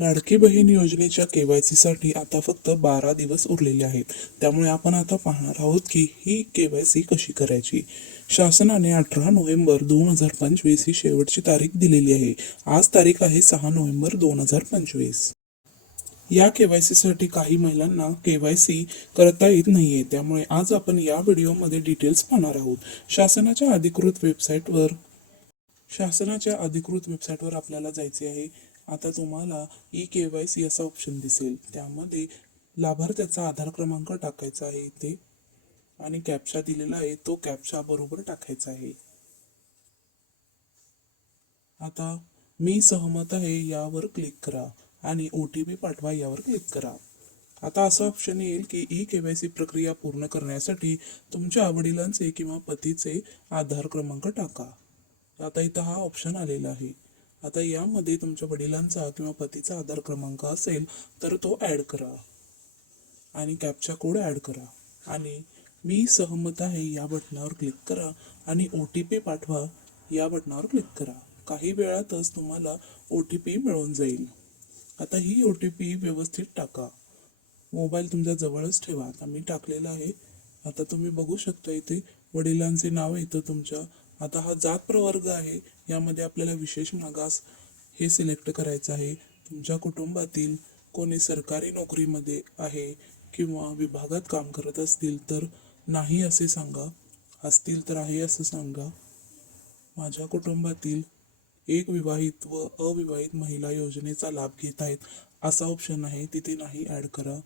लाडकी बहीण योजनेच्या साठी आता फक्त बारा दिवस उरलेले आहेत त्यामुळे आपण आता पाहणार आहोत की ही केवायसी कशी करायची शासनाने अठरा नोव्हेंबर दोन हजार पंचवीस ही शेवटची तारीख दिलेली आहे आज तारीख आहे सहा नोव्हेंबर दोन हजार पंचवीस या साठी काही महिलांना केवायसी करता येत नाहीये त्यामुळे आज आपण या व्हिडिओमध्ये डिटेल्स पाहणार आहोत शासनाच्या अधिकृत वेबसाईटवर शासनाच्या अधिकृत वेबसाईटवर आपल्याला जायचे आहे आता तुम्हाला ई के वाय सी असा ऑप्शन दिसेल त्यामध्ये लाभार्थ्याचा आधार क्रमांक टाकायचा आहे इथे आणि कॅप्शा दिलेला आहे तो कॅप्शा बरोबर टाकायचा आहे आता मी सहमत आहे यावर क्लिक करा आणि ओ टी पी पाठवा यावर क्लिक करा आता असं ऑप्शन येईल की ई के वाय सी प्रक्रिया पूर्ण करण्यासाठी तुमच्या वडिलांचे किंवा पतीचे आधार क्रमांक टाका आता इथं हा ऑप्शन आलेला आहे आता यामध्ये तुमच्या वडिलांचा किंवा पतीचा आधार क्रमांक असेल तर तो ॲड करा आणि कॅपचा कोड ॲड करा आणि मी सहमत आहे या बटणावर क्लिक करा आणि ओ टी पी पाठवा या बटणावर क्लिक करा काही वेळातच तुम्हाला ओ टी पी मिळून जाईल आता ही ओ टी पी व्यवस्थित टाका मोबाईल तुमच्या जवळच ठेवा आता मी टाकलेला आहे आता तुम्ही बघू शकता इथे वडिलांचे नाव येतं तुमच्या आता हा जात प्रवर्ग आहे यामध्ये आपल्याला विशेष मागास हे सिलेक्ट करायचं आहे तुमच्या कुटुंबातील कोणी सरकारी नोकरीमध्ये आहे किंवा विभागात काम करत असतील तर नाही असे सांगा असतील तर आहे असं सांगा माझ्या कुटुंबातील एक विवाहित व अविवाहित महिला योजनेचा लाभ घेत आहेत असा ऑप्शन आहे तिथे नाही ॲड करा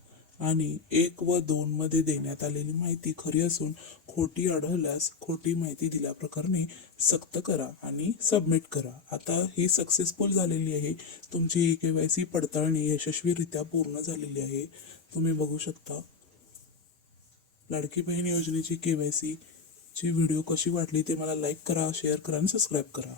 आणि एक व दोनमध्ये देण्यात आलेली माहिती खरी असून खोटी आढळल्यास खोटी माहिती दिल्याप्रकरणी सक्त करा आणि सबमिट करा आता ही सक्सेसफुल झालेली आहे तुमची ई के वाय सी पडताळणी यशस्वीरित्या पूर्ण झालेली आहे तुम्ही बघू शकता लाडकी बहीण योजनेची के वाय सी ची व्हिडिओ कशी वाटली ते मला लाईक करा शेअर करा आणि सबस्क्राईब करा